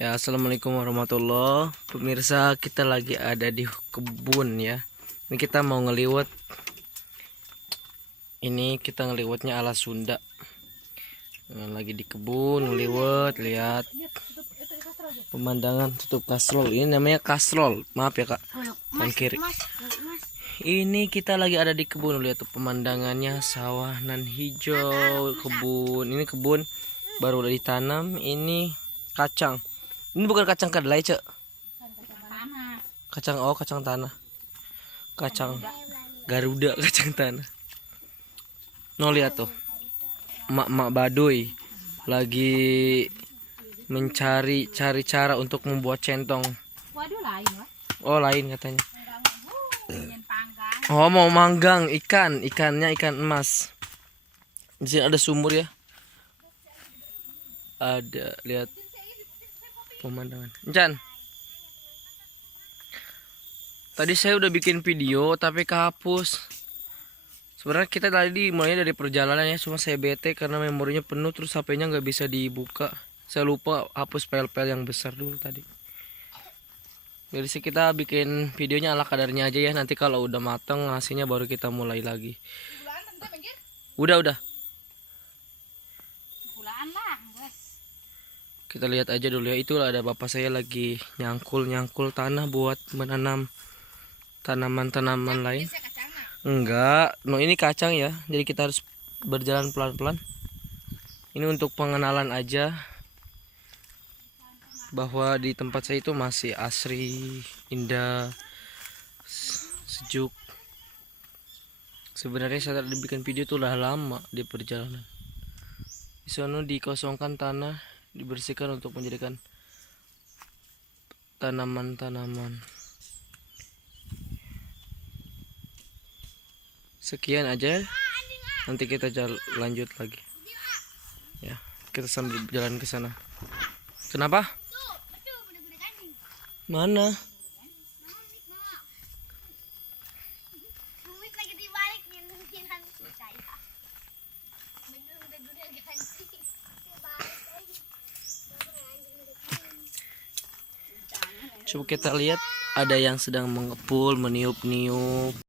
Ya, assalamualaikum warahmatullah. Pemirsa, kita lagi ada di kebun ya. Ini kita mau ngeliwat. Ini kita ngeliwatnya ala Sunda. Lagi di kebun ngeliwat, lihat pemandangan. Tutup kastrol. Ini namanya kastrol. Maaf ya kak. Kan kiri. Ini kita lagi ada di kebun. Lihat tuh pemandangannya, sawah nan hijau, kebun. Ini kebun baru udah ditanam. Ini kacang. Ini bukan kacang kedelai, Cek. Kacang tanah. Kacang Garuda, kacang tanah. No, lihat tuh. Mak Baduy lagi mencari cara untuk membuat centong. Oh, lain katanya. Oh, mau manggang ikannya ikan emas. Di sini ada sumur ya. Ada, lihat pemandangan. Encan. Tadi saya udah bikin video tapi kehapus. Sebenarnya kita tadi mulainya dari perjalanan ya, cuma saya bete karena memorinya penuh terus HP-nya nggak bisa dibuka. Saya lupa hapus file-file yang besar dulu tadi. Jadi sih kita bikin videonya ala kadarnya aja ya. Nanti kalau udah mateng nasinya baru kita mulai lagi. Udah. Kita lihat aja dulu ya. Itu ada bapak saya lagi nyangkul tanah buat menanam tanaman-tanaman lain. Enggak, no ini kacang ya. Jadi kita harus berjalan pelan-pelan. Ini untuk pengenalan aja bahwa di tempat saya itu masih asri, indah, sejuk. Sebenarnya saya tadi bikin video itu udah lama di perjalanan. Di sana dikosongkan tanah, dibersihkan untuk menjadikan tanaman-tanaman. Sekian aja, nanti kita lanjut lagi ya. Kita sambil jalan ke sana. Kenapa? Mana? Coba kita lihat, ada yang sedang mengepul, meniup-niup.